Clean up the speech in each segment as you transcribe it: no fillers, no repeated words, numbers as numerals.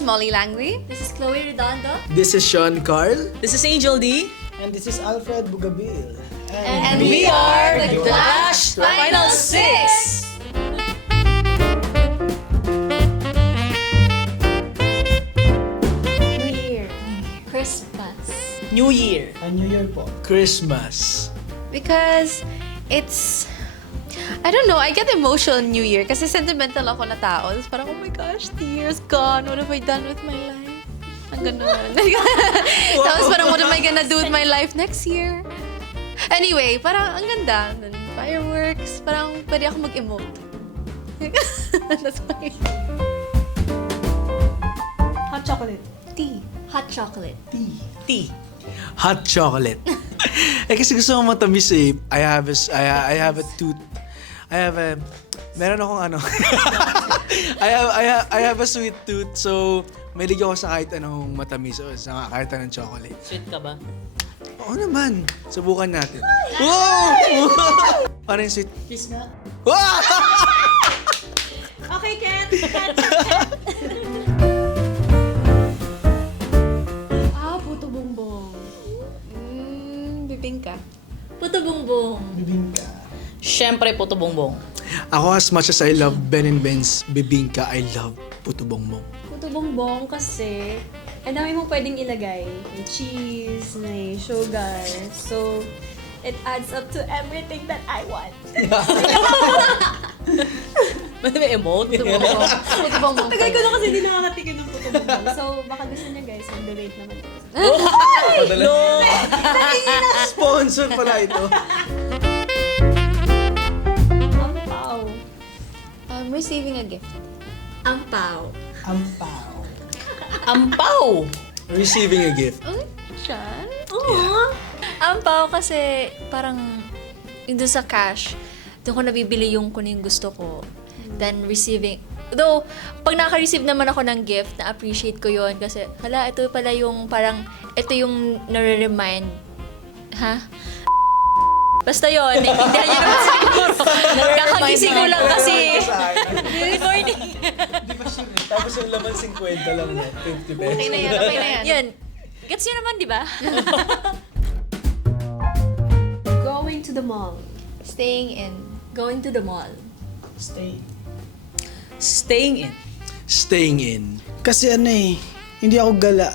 is Molly Langley. This is Chloe Redondo. This is Sean Carl. This is Angel D. And this is Alfred Bugabil. And we are the Clash Final Six. New Year. Christmas. New Year. A New Year po. Christmas. Because it's... I don't know, I get emotional in New Year kasi sentimental ako na tao. Tapos parang, oh my gosh, the year's gone. What have I done with my life? Ang ganun. Tapos parang, what am I gonna do with my life next year? Anyway, parang ang ganda. Fireworks, parang pwede ako mag-emote. That's why. Hot chocolate. Tea. Hot chocolate. Tea. Hot chocolate. Kasi gusto ko matamis eh. I have a tooth. Meron akong ano. I have a sweet tooth. So, mahilig ako sa kahit anong matamis o sa kahit anong chocolate. Sweet ka ba? Oo naman. Subukan natin. Wow! Ano yung sweet? Please nga. Wow! Okay, Ken. Puto bongbong. Bibingka. Puto bongbong. Bibingka. Siyempre, puto bongbong. Ako, as much as I love Ben and Ben's bibingka, I love puto bongbong. Puto bongbong kasi ang dami mong pwedeng ilagay. May cheese, may sugar. So, it adds up to everything that I want. May emote? Puto bongbong. Tagal ko na kasi hindi nakakatikin ng puto bongbong. So, baka gusto niya guys, mag-donate naman. No! Sponsor pala ito. Ampaw. I'm receiving a gift. Ampaw. Ampaw. Ampaw! Receiving a gift. Oh, Sean? Oo. Ampaw kasi parang yung dun sa cash, doon ko nabibili yung kung yung gusto ko. Then receiving, though, pag naka-receive naman ako ng gift, na-appreciate ko yon kasi, hala, ito pala yung parang, ito yung nare-remind. Ha? Basta yun, naiintindihan niyo naman siguro. Kakagising ko lang kasi. Good morning. Tapos yung laman 50 lang na, 50 pesos. Okay na yan. Yun. Gets yun naman, di ba? Going to the mall. Staying in. Going to the mall. Stay. Staying in. Staying in. Kasi ano eh, hindi ako gala.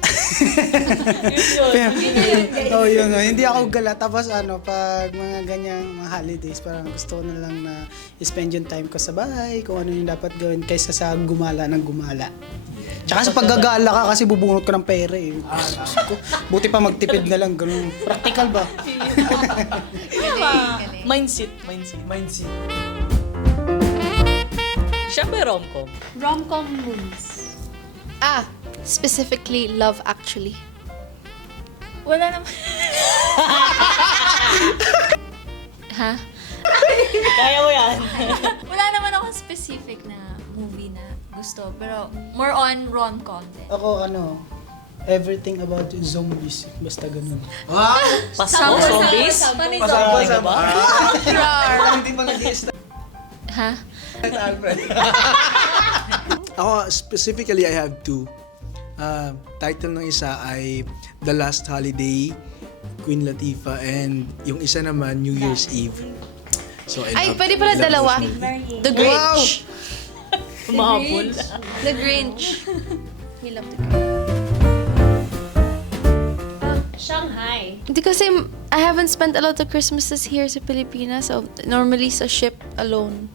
Oo, yun. Hindi ako gala. Tapos ano, pag mga ganyang mga holidays, parang gusto ko na lang na spend yung time ko sa bahay, kung ano yung dapat gawin kaysa sa gumala ng gumala. Tsaka sa paggagala ka kasi bubunot ka ng pera eh. Buti pa magtipid na lang, ganun. Practical ba? Mindset. Siyempre, rom-com. Rom-com movies. Specifically, Love Actually. Wala naman. Ha? Kaya mo yan. Wala naman ako specific na movie na gusto. Pero more on rom-com din. Ako ano, everything about zombies. Basta ganun. Wow! Pasko, zombies? Pasabay ka ba? Hindi pa nag-i-start. Ha? Ako, specifically, I have two. Title ng isa ay The Last Holiday, Queen Latifah, and yung isa naman, New Year's Eve. So, Ay, pwede pala dalawa. The Grinch. Mahabol. The Grinch. We love the Grinch. Shanghai. Hindi kasi I haven't spent a lot of Christmases here sa Pilipinas. So, normally sa ship alone.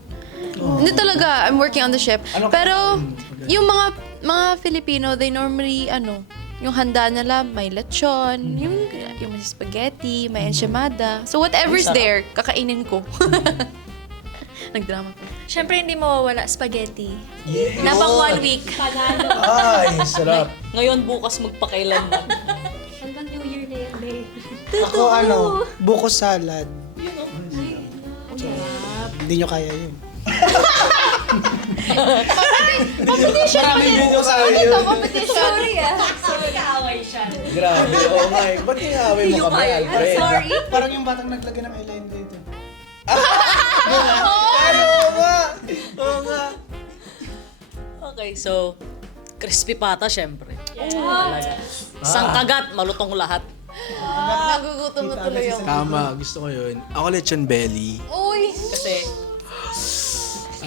Hindi talaga, I'm working on the ship. Pero, yung mga Filipino, they normally, yung handa nila, may lechon, yung may spaghetti, may enchilada. So, whatever's there, kakainin ko. Nagdrama ko. Siyempre, hindi mawawala spaghetti. Na pang 1 week. Ay, sarap. Ngayon, bukas magpakailan na. Hanggang New Year na yan, babe. Ako ano, buko salad. Hindi nyo kaya yun. Maraming buko sa iyo. Sorry Nag-aaway siya. Grabe, oo nga eh. Ba't yung away mo kami, Alfred? Sorry. Parang yung batang naglagay ng eyeliner dito. Oo nga! Oo nga! Okay, so, Crispy pata, syempre. Talaga. Sangkagat, malutong lahat. Nagugutom na tuloy ako. Tama, gusto ko yun. Ako lechon belly. Uy! Kasi,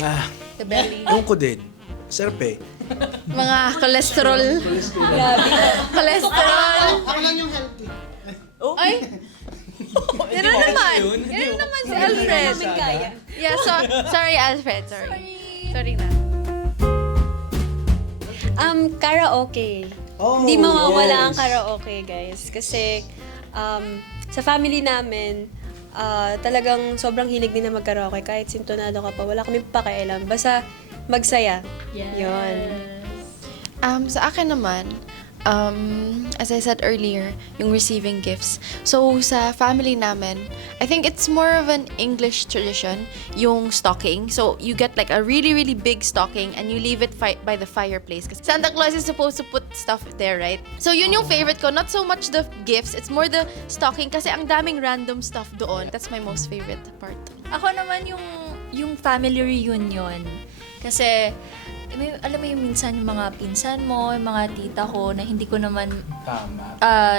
Ah, The belly. yung ko din. Sarap eh. Mga cholesterol. Cholesterol. Ako lang yung healthy. Ay! Yan naman. Yan naman si Alfred. Yeah, sorry Alfred. Sorry na. Karaoke. Oh, Hindi mawawala yes. ang karaoke, guys. Kasi sa family namin, talagang sobrang hilig din na mag-karaoke. Kahit sintonado ka pa, wala kami pakialam. Basta magsaya. Yun. Sa akin naman, as I said earlier, yung receiving gifts. So, sa family namin, I think it's more of an English tradition, yung stocking. So, you get like a really, really big stocking and you leave it by the fireplace. Kasi Santa Claus is supposed to put stuff there, right? So, yun yung favorite ko. Not so much the gifts, it's more the stocking kasi ang daming random stuff doon. That's my most favorite part. Ako naman yung family reunion. Kasi, alam mo yung minsan yung mga pinsan mo, yung mga tita ko na hindi ko naman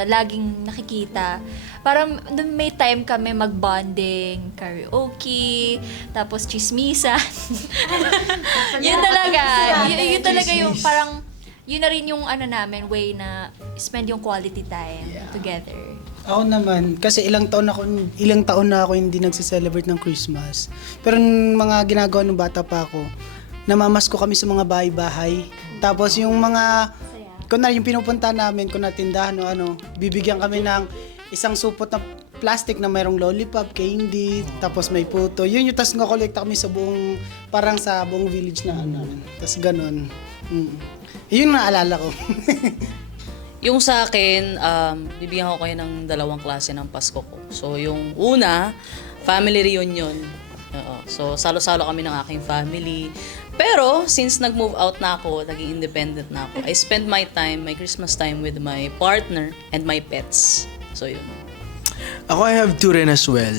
laging nakikita. Parang dun may time kami mag-bonding, karaoke, tapos chismisan. Yun talaga. Yun talaga yung parang, yun na rin yung namin, way na spend yung quality time together. Ako naman, kasi ilang taon na ako hindi nagse-celebrate ng Christmas. Pero yung mga ginagawa ng bata pa ako, namamasko kami sa mga bahay-bahay. Tapos yung mga, kunwari yung pinupunta namin, kunwari tindahan o bibigyan kami ng isang supot na plastic na mayroong lollipop, candy, tapos may puto. Yun yung tas nga-collecta kami sa buong, parang sa buong village na Tas ganun. Yun yung naalala ko. yung sa akin, bibigyan ko kayo ng dalawang klase ng Pasko ko. So, yung una, family reunion. Oo. So, salo-salo kami ng aking family. Pero, since nag-move out na ako, naging independent na ako, I spend my Christmas time with my partner and my pets. So, yun. Ako, I have two rin as well.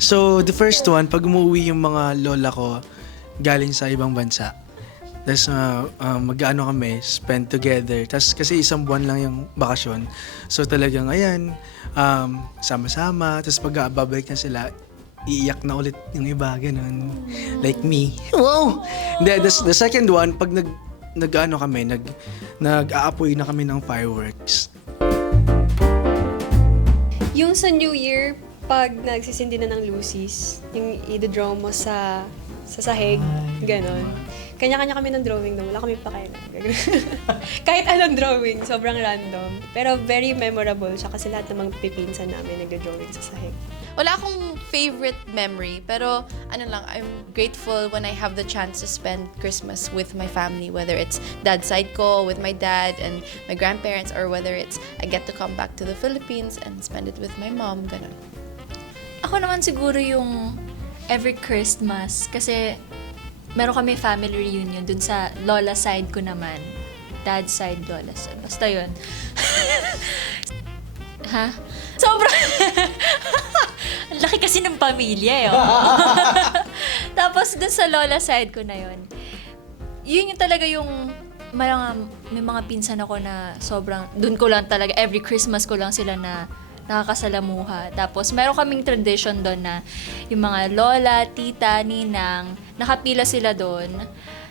So, the first one, pag umuwi yung mga lola ko galing sa ibang bansa. Tapos, mag-ano kami, spend together. Tapos, kasi isang buwan lang yung bakasyon. So, talagang, ayan, sama-sama. Tapos, pag babalik na sila, iiyak na ulit yung iba, ganun. Like me. Wow! The second one, pag nag-aapoy na kami ng fireworks. Yung sa New Year, pag nagsisindi na ng lucis, yung i-draw mo sa sahig, ganon. Kanya-kanya kami ng drawing doon. Wala kami pakialam. Kahit anong drawing, sobrang random. Pero very memorable siya kasi lahat ng mga pipinsan namin nagda-drawing sa sahig. Wala akong favorite memory, pero I'm grateful when I have the chance to spend Christmas with my family, whether it's dad's side ko, with my dad and my grandparents, or whether it's I get to come back to the Philippines and spend it with my mom, ganun. Ako naman siguro yung every Christmas, kasi meron kami family reunion dun sa lola side ko naman. Dad's side, lola side. Basta yun. Ha? Sobrang... Ang laki kasi ng pamilya, Tapos dun sa lola side ko na yun, yun yung talaga yung may mga pinsan ako na sobrang, dun ko lang talaga, every Christmas ko lang sila na nakakasalamuha. Tapos meron kaming tradition doon na yung mga lola, tita, ninang, nakapila sila doon.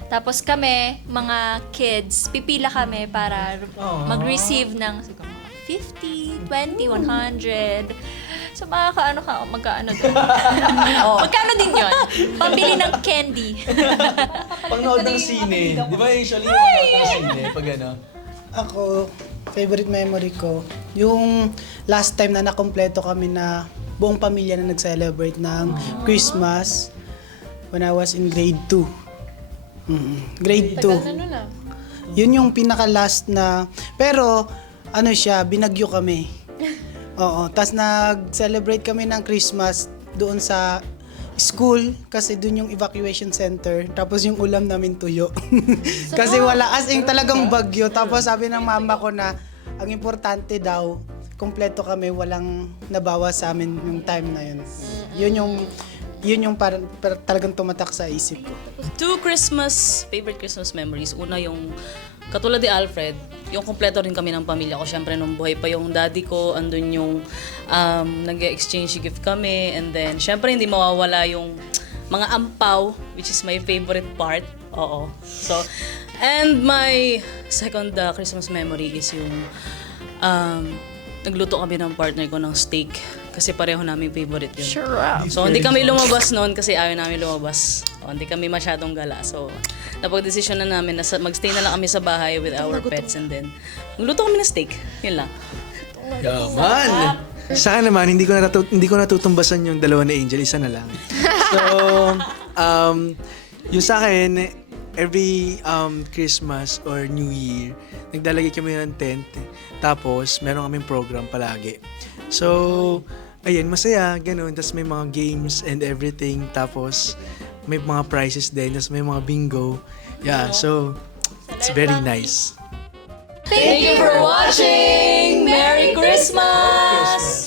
Tapos kami, mga kids, pipila kami para mag-receive ng 50, 20, 100. So magkaano doon? Magkano din yun? Pambili ng candy. Pangnood ng sine. Di ba usually yung mga sine pag Ako, favorite memory ko, yung last time na nakompleto kami na buong pamilya na nag-celebrate ng Christmas when I was in grade 2. Grade 2. Yun yung pinaka-last na, pero binagyo kami. Oo, tas nag-celebrate kami ng Christmas doon sa school kasi doon yung evacuation center. Tapos yung ulam namin tuyo. Kasi wala, as in talagang bagyo. Tapos sabi ng mama ko na ang importante daw, kompleto kami, walang nabawa sa amin yung time na yun. Yun yung parang talagang tumatak sa isip ko. Two favorite Christmas memories. Una yung katulad ni Alfred, yung kumpleto rin kami ng pamilya ko. Siyempre, nung buhay pa yung daddy ko, andun yung nag-exchange gift kami. And then, siyempre, hindi mawawala yung mga ampaw, which is my favorite part. Oo. So, and my second Christmas memory is yung nagluto kami ng partner ko ng steak. Kasi pareho namin favorite yun. Sure. So, hindi kami lumabas noon kasi ayaw namin lumabas. Hindi kami masyadong gala. So, napag-desisyon na namin na magstay na lang kami sa bahay with our pets and then magluto kami ng steak. Yun lang. Yaman! Sa akin naman, hindi ko natutumbasan yung dalawa ni Angel, isa na lang. So, yung sa akin, every Christmas or New Year, naglalagay kami ng tent. Tapos, meron kaming program palagi. So, ayan, masaya, ganun. Tapos may mga games and everything. Tapos, may mga prizes din. Tapos may mga bingo. Yeah, so, it's very nice. Thank you for watching! Merry Christmas!